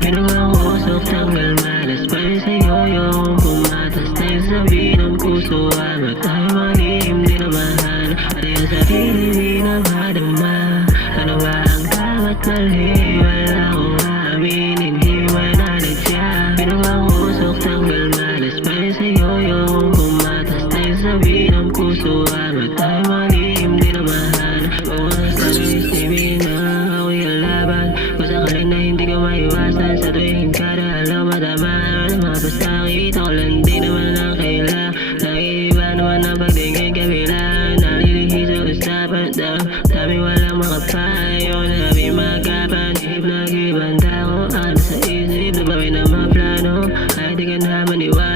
Ginawang usok, tanggal malas pa rin sa'yo yung pumatas na yung sabi ng puso. Ama tayo malihim, di namahan. At yung sarili, di na madama. Ano ba ang tama't mali? Wala akong aaminin, di mananadya. Ginawang usok, tanggal malas pa rin sa'yo yung pumatas na yung sabi ng puso. Ama tayo malihim, di namahan. Kung ang sarili, isipin na ako'y kalaban. Kung sakaling na hindi ko maiwasan, sa tuwing kada alam madama. Basta kita ko lang, di naman ang kailangan. Naiiba naman ang pagtingin kabila. Nalilihi sa usapan daw, dami walang makapayo. Nabi magapanib, nag-ibanda ko. Ano sa isip, nabawin na mga plano. Ay di ka na maniwala.